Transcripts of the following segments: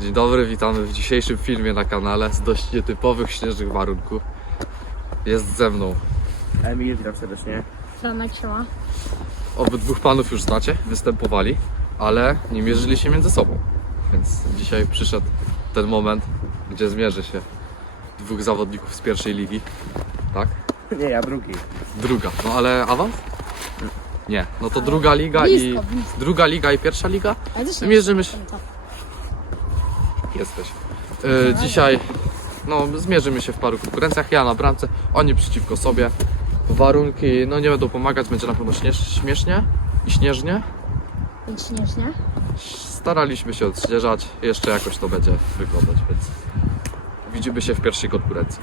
Dzień dobry, witamy w dzisiejszym filmie na kanale z dość nietypowych śnieżnych warunków. Jest ze mną. Emil, witam serdecznie. Franek się ma. Obydwóch panów już znacie, występowali, ale nie mierzyli się między sobą. Więc dzisiaj przyszedł ten moment, gdzie zmierzy się dwóch zawodników z pierwszej ligi. Tak? Nie, ja drugi. Druga. No ale awans? Nie. No to druga liga i. Blisko, blisko. Druga liga i pierwsza liga Mierzymy się. Jesteś. E, dzisiaj no, zmierzymy się w paru konkurencjach. Ja na bramce, oni przeciwko sobie. Warunki no, nie będą pomagać, będzie na pewno śnież, śmiesznie i śnieżnie. I śnieżnie. Staraliśmy się odśnieżać, jeszcze jakoś to będzie wyglądać, więc widzimy się w pierwszej konkurencji.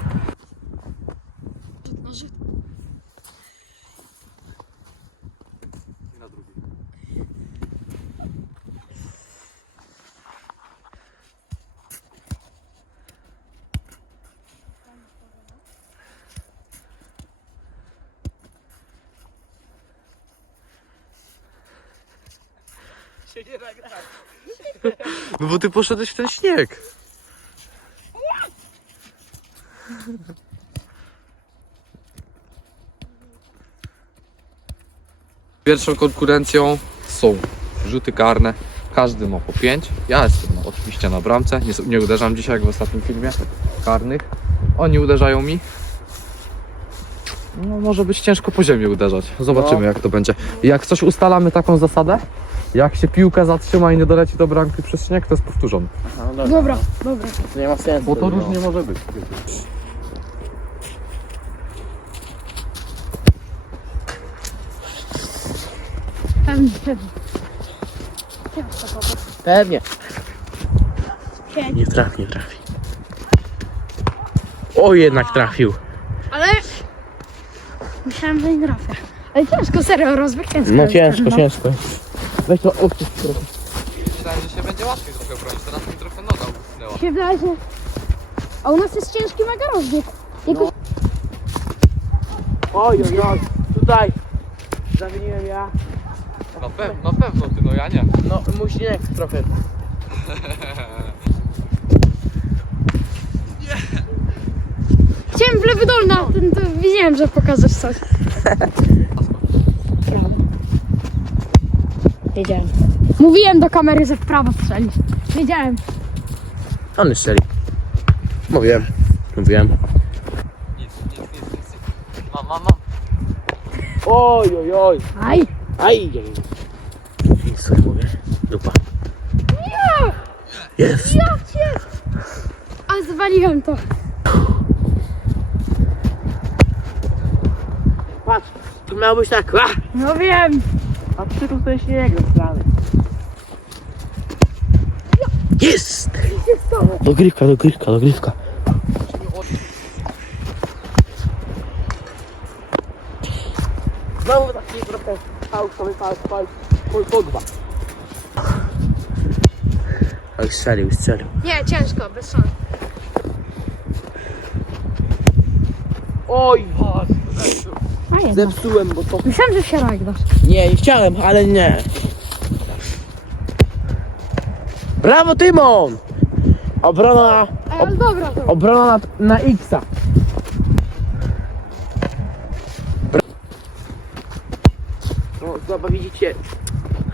No bo ty poszedłeś w ten śnieg. Pierwszą konkurencją są rzuty karne. Każdy ma po 5. Ja jestem no, oczywiście na bramce. Nie, nie uderzam dzisiaj jak w ostatnim filmie karnych. Oni uderzają mi. No, może być ciężko po ziemi uderzać. Zobaczymy No. jak to będzie. Jak coś ustalamy taką zasadę, jak się piłka zatrzyma i nie doleci do bramki przez śnieg, to jest powtórzony. Aha, no dobra. Dobra, dobra. To nie ma sensu. Bo to no. różnie może być. Pewnie, pewnie. Pewnie. Nie trafi, nie trafi. O, jednak trafił. Ale... Myślałem, że nie trafię. Ale ciężko, serio, rozbieg ciężko. No jest, ciężko, no. ciężko. Weź to odpuść trochę. Myślałem, że się będzie łatwiej trochę bronić, teraz mi trochę noga utknęła. Się że... A u nas jest ciężki mega rozbieg. Jakoś... Oj, oj, oj. Tutaj. Zawiniłem ja. Na pewno, na pewno ty, no ja nie. No, mój śnieg trochę. Chciałem w lewy dolna, ten, to widziałem, że pokażesz coś. Wiedziałem. Mówiłem do kamery, że w prawo strzelisz. Wiedziałem. On strzeli. Mówiłem. Mówiłem. Mam, mam, mam. Oj, oj, oj. Aj. Aj, aj. Nic sobie mówię. Dupa. Jest. Ja cię! A zwaliłem to. Patrz, tu miał być tak. A, No wiem. A ty tu ten śnieg rozgrany. Jest! Dogrywka, dogrywka, dogrywka. Znowu taki trochę fałszowy, fałsz, fałsz, full pogba. Oj, strzelił, strzelił. Nie, ciężko, bez szans. Oj, Fajnie. zepsułem, bo to... Myślałem, że się rajdasz. Nie, nie chciałem, ale nie. Brawo, Tymon! Obrona, Ale dobra to. obrona na, na X-a. No, zobacz, widzicie,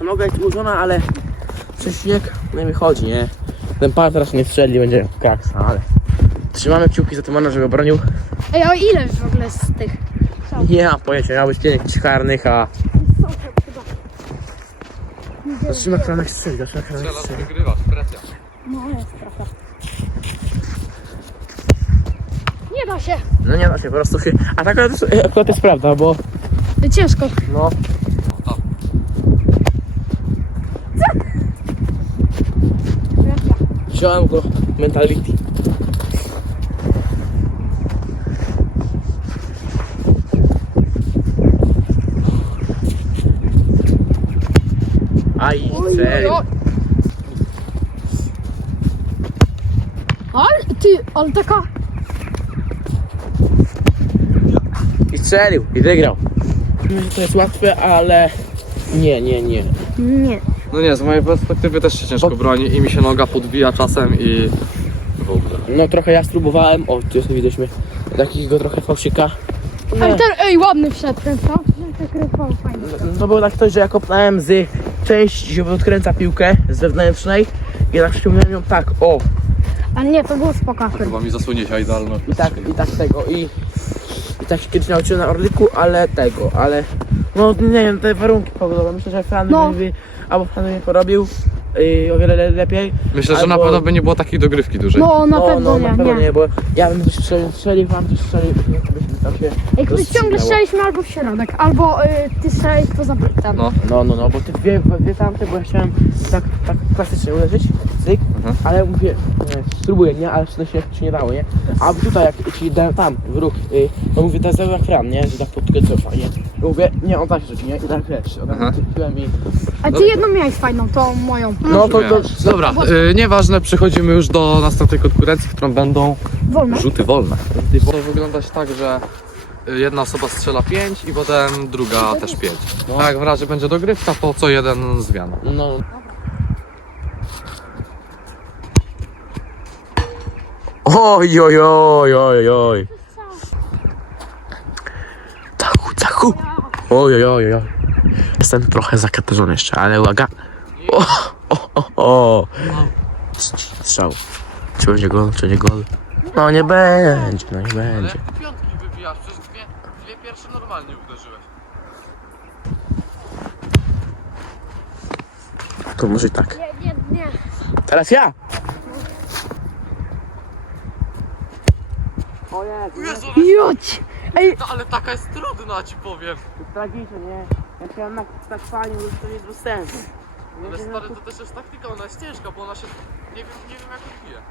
noga jest ułożona, ale przez śnieg nie wychodzi, nie? Ten pan teraz nie strzeli, będzie kaksa, ale... Trzymamy kciuki za Tymona, żeby obronił. Ej, a ile w ogóle z tych? Nie mam pojęcia, miał być pięć karnych, a... Zatrzyma kranek strzeli, zatrzyma kranek Strzelasz, strzeli. wygrywasz, presja. No jest trochę. Nie da się. No nie da się, po prostu się... A tak akurat, akurat jest prawda, bo... Ciężko. No... Wziąłem go mentality. Aj, serio. Ale ty, ale taka... I strzelił, i wygrał. Myślę, że to jest łatwe, ale... Nie, nie, nie. Nie. No nie, z mojej perspektywy też się ciężko Bo- broni i mi się noga podbija czasem i w ogóle. No trochę ja spróbowałem, o tu sobie widzieliśmy takiego trochę fałszyka. Ej, Nie. ten, ej, ładny wszedł ten, co? Tak rypał fajnie. No było tak coś, że ja kopnąłem z części, że odkręca piłkę z wewnętrznej i tak przyciągnąłem ją tak, o, Ale nie, to było spoko. Chyba mi zasłonięcia idealne. i tak, i tak tego, i, i tak się kiedyś nauczyłem na Orliku, ale tego, ale no nie wiem, te warunki pogodowe, myślę, że Fran No. by, albo Fran by porobił o wiele le, lepiej. Myślę, że na Albo- pewno by nie było takiej dogrywki dużej. No, na no, pewno no, nie, na pewno nie. nie, bo ja bym coś strzelił, strzelił, Fran coś strzelił, nie byśmy tam się Jak my ciągle rozstrzygnęło. strzeliśmy albo w środek, albo y, ty strzelisz poza brytem. No. No, no, no, bo te dwie, dwie tamte, bo ja chciałem tak, tak klasycznie uderzyć, cyk, Mhm. ale mówię, nie, spróbuję, nie, ale to się, się nie dało, nie? A tutaj jak ci dałem tam, w róg, y, no mówię, to jest jak Fran, nie, że tak pod cofa, nie? I mówię, nie, on tak się rzuci, nie? I tak wiesz, od Aha. razu trafiłem i... A ty jedną miałeś fajną, tą moją. No to, to, Dobra, y, nieważne, przechodzimy już do następnej konkurencji, którą będą Wolne. rzuty wolne. To wyglądać tak, że y, jedna osoba strzela 5 i potem druga też 5. No. A jak w razie będzie dogrywka, to co jeden zmiana. no. Oj, oj, oj, oj, oj. Oj, oj, oj, oj. Jestem trochę zakaterzony jeszcze, ale uwaga. O, o, o, o. Strzał. Czy będzie gol, czy nie gol? No nie będzie, no nie będzie. ty piątki wybijasz, przecież dwie, dwie pierwsze normalnie uderzyłeś. To może i tak. Nie, nie, nie. Teraz ja. O Jezu, Jezu, Juć! Ej, no, ale taka jest trudna, ci powiem. tragicznie, nie? Ja chciałem na, tak fajnie, to jest bez sensu. Ale stary, to też jest taktyka, ona jest ciężka, bo ona się, nie wiem, nie wiem jak odbije.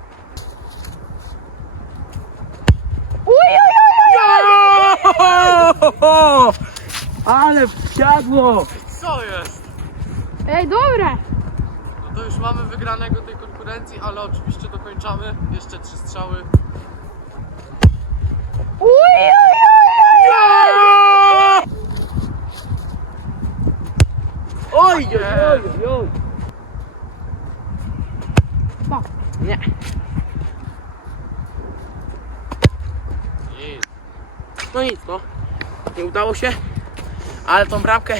Ale wsiadło! Co jest? ej, dobre! No to już mamy wygranego tej konkurencji, ale oczywiście dokończamy. Jeszcze trzy strzały. Oj, oj, oj, oj. No. Nie. No nic, no. Nie udało się, ale tą bramkę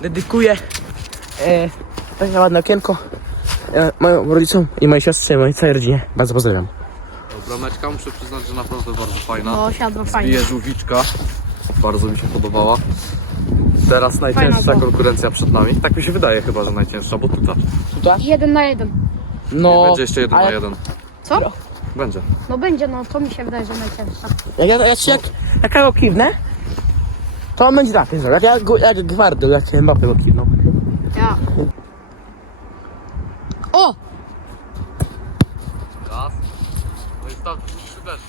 dedykuję e, takie ładne okienko e, moim rodzicom i mojej siostrze, i mojej całej rodzinie. Bardzo pozdrawiam. Brameczka muszę przyznać, że naprawdę bardzo fajna. No, siadło fajnie. Bije żółwiczka. Bardzo mi się podobała. Teraz najcięższa Fajna konkurencja przed nami. Tak mi się wydaje chyba, że najcięższa, bo tutaj. Tutaj? Jeden na jeden. No, będzie jeszcze jeden ale na jeden. Co? Będzie. No będzie, no to mi się wydaje, że najcięższa. Jak ja, jak, jak, jak ja go kiwnę, to on będzie tak, jak ja go, jak gwardo, jak Mbappé go kiwnął. Ja. O! Raz. No i start też.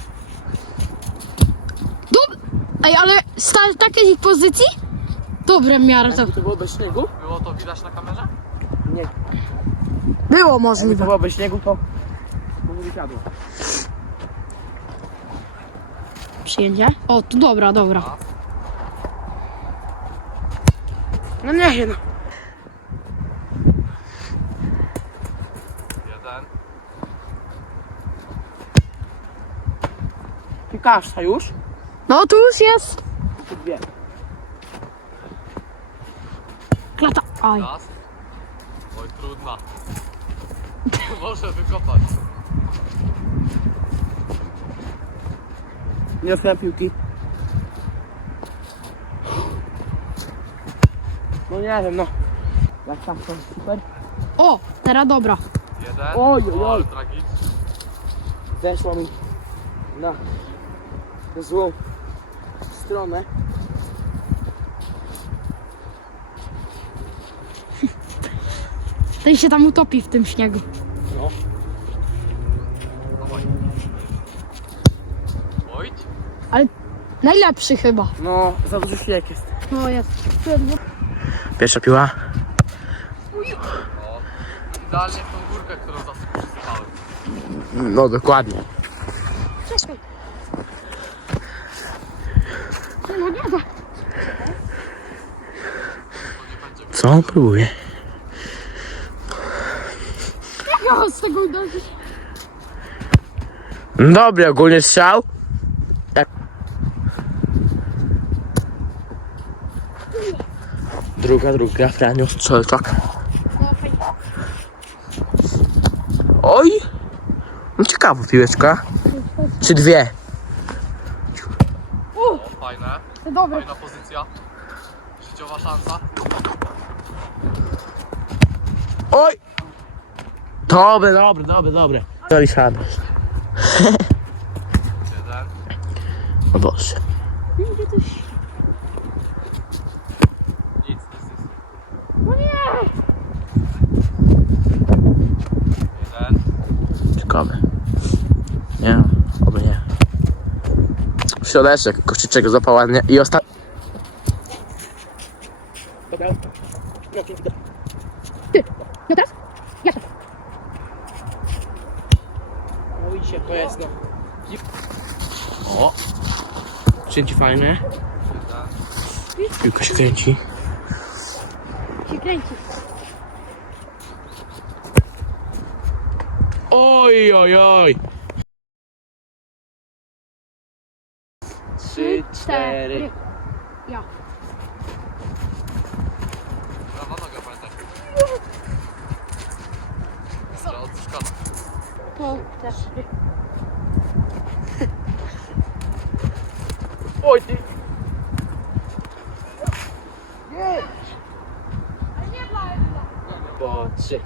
Dob Ej, ale z ta takiej pozycji? Dobre w miarę to. Jakby to było bez śniegu? Było to widać na kamerze? Nie. Było Jakby to możliwe. było bez śniegu, to może by siadło. Przyjęcie? O, tu dobra, dobra. No nie wiem, no. Jeden. Piłkarza już? No tu już jest. Dwie. Klata. Aj. Raz. Oj, trudna. Może wykopać. Nie otwieram piłki. No nie wiem, no. Jak tak to super. O, teraz dobra. Jeden. Oj, oj, oj. tragicznie. Zeszło mi na złą stronę. Ten się tam utopi w tym śniegu. No. Dawaj. Oj. Najlepszy chyba. No, za dużo śnieg jest. No jest. Pierwsza piła. O. Idealnie w tą górkę, którą zasypałem. No dokładnie. Czekaj. No nie da. Co on próbuje? miała z tego uderzyć. Dobry, ogólnie strzał. Tak. Druga, druga, Franio strzelczak. No fajnie. Oj! No ciekawa piłeczka. Czy dwie? O, fajne, To dobre. fajna pozycja. Życiowa szansa. Oj! Dobre, dobre, dobre, dobre. Zaliczamy. Jeden. O Boże. To. Nic, nic, nic. No nie! Jeden. Ciekawe. Nie, oby nie. Środeczek, koszyczek złapał ładnie i ostatni. No teraz? Ja to. No widzicie, to jest no. O! Kręci fajne. Piłka się kręci. Się kręci. Oj, oj, oj! Trzy, cztery. Ja. Prawa noga, pamiętaj. Jeszcze od szkoda. To też. Oj, ty! Po trzy.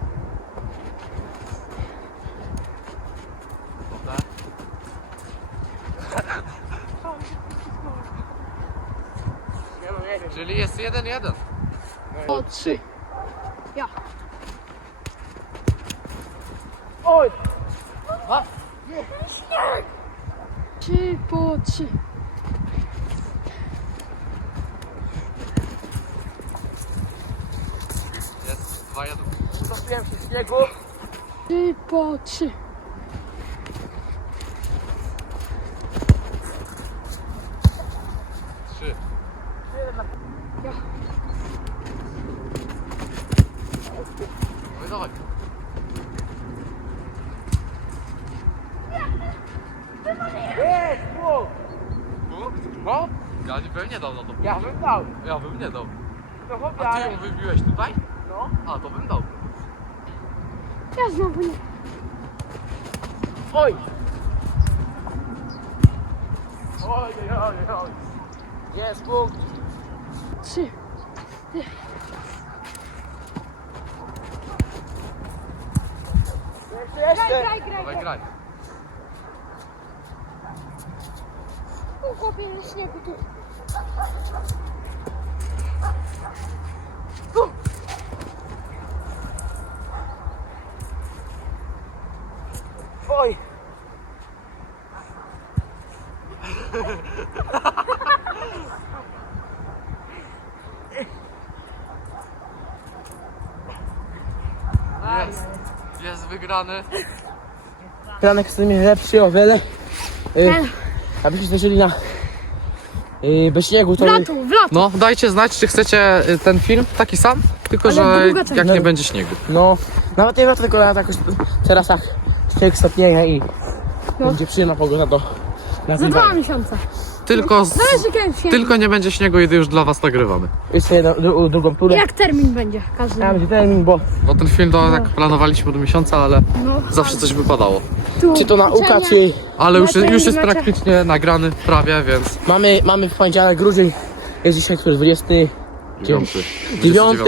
Dobra. Czyli jest jeden, jeden. Po trzy. Ja. Oj! Trzy po trzy. Jest dwa, jeden. Zapiłem się w śniegu. Trzy po. Trzy. Ja. No i dawaj. Jest, punkt! Punkt? No, Ja nie, bym nie dał na to. ja bym dał. Ja bym nie dał. No chłopie, A ty ją wybiłeś tutaj? No. A, to bym dał. Ja znowu nie. Oj! Oj, oj, oj, oj. Jest punkt. Trzy. Jeszcze, jeszcze. graj, graj, Dawaj, graj. Na śniegu tu. Oj! Jest. Jest wygrany. Franek z tym lepszy o wiele. Y, abyście zdążyli na y, bez śniegu, W to latu, w latu. No, dajcie znać, czy chcecie y, ten film taki sam, tylko Ale że jak nie będzie śniegu. no, nawet nie to tylko na jakoś teraz tak śnieg stopnieje i No. będzie przyjemna pogoda do Za dwa miesiące. Tylko, z, się. tylko nie będzie śniegu i już dla was nagrywamy. Jeszcze jedną, dru, drugą turę. Jak termin będzie każdy? Ja będzie termin, bo Bo ten film to tak planowaliśmy do miesiąca, ale No, zawsze coś wypadało. tu czy to nauka, uczelnia. czy Ale już, Macie- już jest macie- praktycznie nagrany prawie, więc mamy, mamy w poniedziałek grudzień, jest dzisiaj który 20, dziewiąty. 9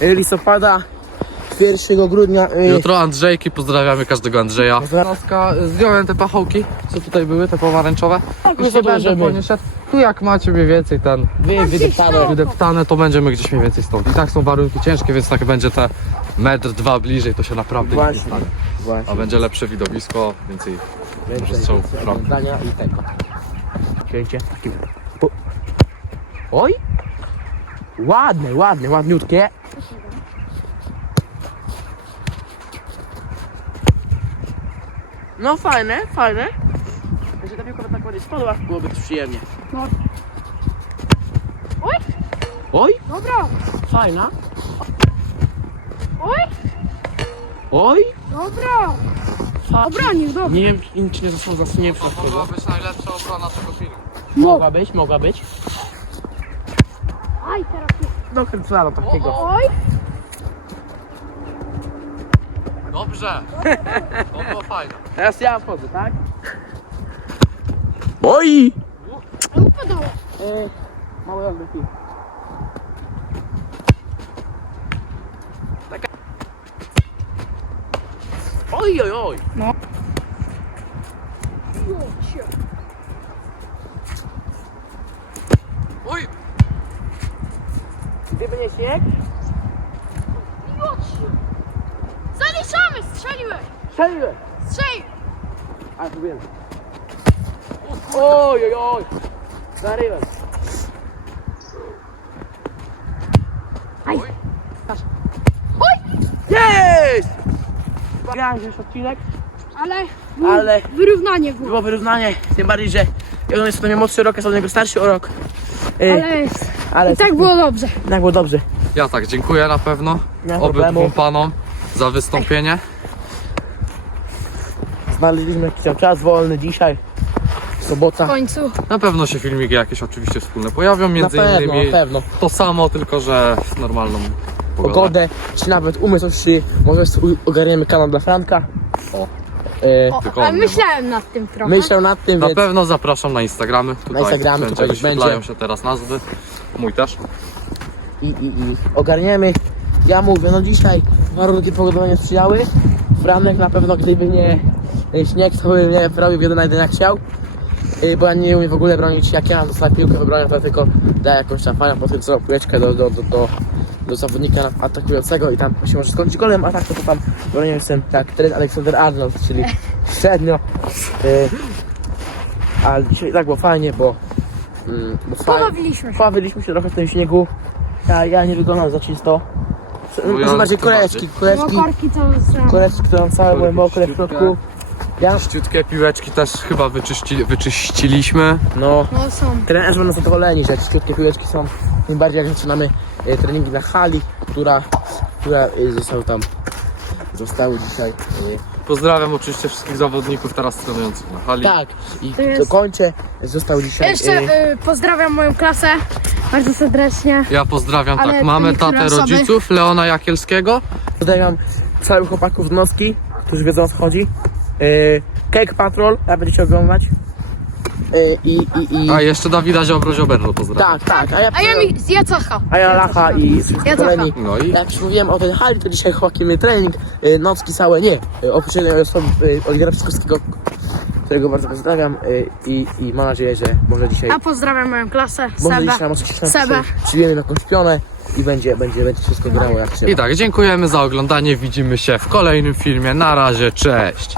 listopada, 1 grudnia. y, Jutro Andrzejki, pozdrawiamy każdego Andrzeja. Noska, zdjąłem te pachołki, co tutaj były, te pomarańczowe. Już nie będę po nie szedł. Tu jak macie mniej więcej ten Wy, wydeptane. wydeptane, to będziemy gdzieś mniej więcej stąd. I tak są warunki ciężkie, więc tak będzie te metr, dwa bliżej, to się naprawdę nie Właśnie. stanie. Właśnie. A będzie lepsze widowisko, więcej Więcej, strzałów i tego. Takim. Pu- Oj! Ładne, ładne, ładniutkie. No fajne, fajne. Jeżeli ta piłka by tak ładnie spadła, byłoby też przyjemnie. No. Oj, Oj, dobra. fajna. Oj. Oj! Dobra. Obronił, dobra. Nie wiem, czy- czy nie został zasunięty przez kogo. być najlepsza obrona tego filmu. Mogła być, mogła być. Aj, teraz nie. Dokręcano takiego. Oj, Dobrze. To było fajne. Teraz ja wchodzę, tak? Oj! upadało. E, mały odbyt. Taka... Oj, oj, oj! Oj! Grałem już odcinek, Ale, ale wyrównanie było. było wyrównanie. Tym bardziej, że ja on jest ode mnie młodszy rok, jest ode niego starszy o rok. E, Ale ale i tak było dobrze. tak było dobrze. Ja tak, dziękuję na pewno Nie ma obydwu problemu. panom za wystąpienie. Znaleźliśmy jakiś tam czas wolny dzisiaj. W Sobota. końcu. Na pewno się filmiki jakieś oczywiście wspólne pojawią, Na między pewno, innymi na pewno. to samo, tylko że w normalną pogodę. Pogodę, czy nawet umysł, czy może ogarniemy kanał dla Franka. O. E, O, Tylko ale on nie myślałem nad tym trochę. myślę nad tym, Na więc pewno zapraszam na Instagramy. Tutaj Instagramy, będzie tutaj wyświetlają będzie. się teraz nazwy. Mój też. i, i, i ogarniemy. Ja mówię, no dzisiaj warunki pogodowe nie sprzyjały. Franek na pewno gdyby nie nie śnieg, to by mnie robił jeden na jeden jak chciał. Y, Bo ja nie umiem w ogóle bronić, jak ja mam dostać piłkę wybronię, to tylko daję jakąś tam fajną potencjalną piłeczkę do, do, do, do, do zawodnika atakującego i tam się może skończyć golem, a tak to, to tam bronię jestem jak trener Aleksander Arnold, czyli średnio. Y, ale dzisiaj tak było fajnie, bo, mm, bo. Pobawiliśmy się. Się trochę w tym śniegu. Ja, ja nie wyglądam za czysto. No ja No koreczki, korki to trzeba. koreczki, które mam całe były mokre w środku. Ja, Czyściutkie piłeczki też chyba wyczyści, wyczyściliśmy. no, No są. trenerzy będą zadowoleni, że czyściutkie piłeczki są. Tym bardziej jak zaczynamy e, treningi na hali, która, która e, został tam, zostały dzisiaj. E, Pozdrawiam oczywiście wszystkich zawodników teraz trenujących na hali. tak, i To jest- dokończę. Został dzisiaj. Jeszcze E, y, pozdrawiam moją klasę bardzo serdecznie. Ja pozdrawiam Ale tak tu mamę, niektóre tatę, osoby- rodziców, Leona Jakielskiego. Pozdrawiam całych chłopaków z Noski, którzy wiedzą o co chodzi. E, Cake Patrol, jak będziecie oglądać. E, I, i, i... A jeszcze Dawida Ziobro Zioberlo pozdrawiam. Tak, tak, a ja, A ja mi z Jacacha. a ja Lacha i Ja zadowoleni. No i Jak już mówiłem o tej hali, to dzisiaj chłopaki mieli trening, y, nocki całe, nie, y, oprócz jednej osoby, y, Piskowskiego, którego bardzo pozdrawiam y, i, i mam nadzieję, że może dzisiaj, A pozdrawiam moją klasę, może Sebę. dzisiaj może gdzieś tam Sebę. przy- przyjmiemy jakąś pionę i będzie, będzie, będzie wszystko grało jak trzeba. I tak, dziękujemy za oglądanie. Widzimy się w kolejnym filmie. Na razie, cześć.